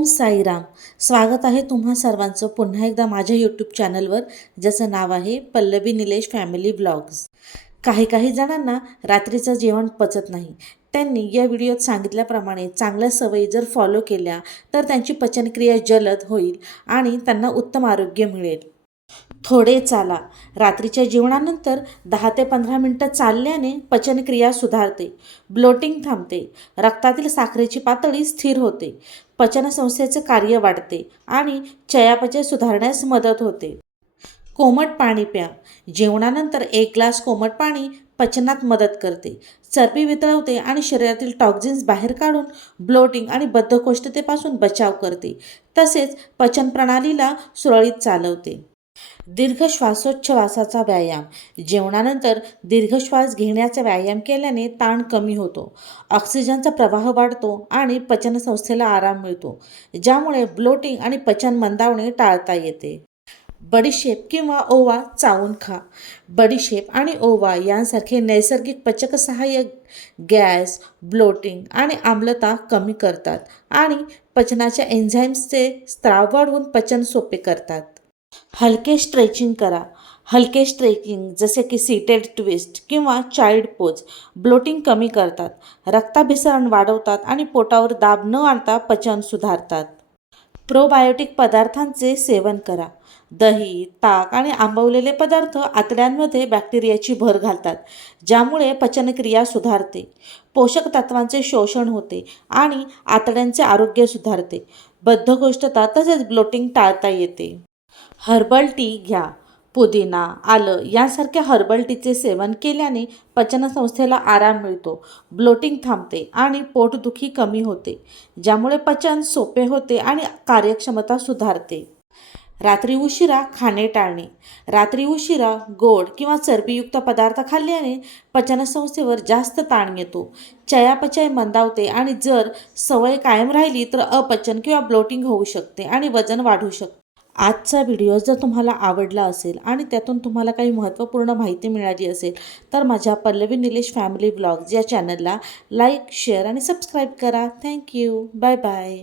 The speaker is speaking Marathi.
ओम साईराम. स्वागत आहे तुम्हा सर्वांचं पुन्हा एकदा माझ्या यूट्यूब चॅनलवर ज्याचं नाव आहे पल्लवी निलेश फॅमिली ब्लॉग्स काही काही जणांना रात्रीचं जेवण पचत नाही. त्यांनी या व्हिडिओत सांगितल्याप्रमाणे चांगल्या सवयी जर फॉलो केल्या तर त्यांची पचनक्रिया जलद होईल आणि त्यांना उत्तम आरोग्य मिळेल. थोडे चाला. रात्रीच्या जेवणानंतर दहा ते पंधरा मिनटं चालल्याने पचनक्रिया सुधारते. ब्लोटिंग थांबते. रक्तातील साखरेची पातळी स्थिर होते. पचनसंस्थेचे कार्य वाढते आणि चयापचय सुधारण्यास मदत होते. कोमट पाणी प्या. जेवणानंतर एक ग्लास कोमट पाणी पचनात मदत करते. चरबी वितळवते आणि शरीरातील टॉक्झिन्स बाहेर काढून ब्लोटिंग आणि बद्धकोष्ठतेपासून बचाव करते. तसेच पचन प्रणालीला सुरळीत चालवते. दीर्घ श्वासोच्छवासाचा व्यायाम. जेवणानंतर दीर्घ श्वास घेण्याचा व्यायाम केल्याने ताण कमी होतो. ऑक्सिजनचा प्रवाह वाढतो आणि पचनसंस्थेला आराम मिळतो ज्यामुळे ब्लोटिंग आणि पचन मंदावणे टाळता येते. बडीशेप किंवा ओवा चावून खा. बडीशेप आणि ओवा यांसारखे नैसर्गिक पचक सहाय्यक गॅस ब्लोटिंग आणि आम्लता कमी करतात आणि पचनाच्या एन्झाईम्सचे स्त्राव वाढवून पचन सोपे करतात. हलके स्ट्रेचिंग करा. हलके स्ट्रेचिंग जसे की सीटेड ट्विस्ट किंवा चाइल्ड पोज ब्लोटिंग कमी करतात. रक्ताभिसरण वाढवतात आणि पोटावर दाब न आणता पचन सुधारतात. प्रोबायोटिक पदार्थांचे सेवन करा. दही ताक आणि आंबवलेले पदार्थ आतड्यांमध्ये बॅक्टेरियाची भर घालतात ज्यामुळे पचनक्रिया सुधारते. पोषक तत्वांचे शोषण होते आणि आतड्यांचे आरोग्य सुधारते. बद्धकोष्ठता तसेच ब्लोटिंग टाळता येते. हर्बल टी घ्या. पुदिना आलं यासारख्या हर्बल टीचे सेवन केल्याने पचनसंस्थेला आराम मिळतो. ब्लोटिंग थांबते आणि पोटदुखी कमी होते ज्यामुळे पचन सोपे होते आणि कार्यक्षमता सुधारते. रात्री उशिरा खाणे टाळणे. रात्री उशिरा गोड किंवा चरबीयुक्त पदार्थ खाल्ल्याने पचनसंस्थेवर जास्त ताण येतो. चयापचय मंदावते आणि जर सवय कायम राहिली तर अपचन किंवा ब्लोटिंग होऊ शकते आणि वजन वाढू शकते. आजचा व्हिडिओ जर तुम्हाला आवडला असेल आणि त्यातून तुम्हाला काही महत्त्वपूर्ण माहिती मिळाली असेल तर माझ्या पल्लवी निलेश फॅमिली ब्लॉग्स या चॅनलला लाईक शेअर आणि सबस्क्राईब करा. Thank you bye bye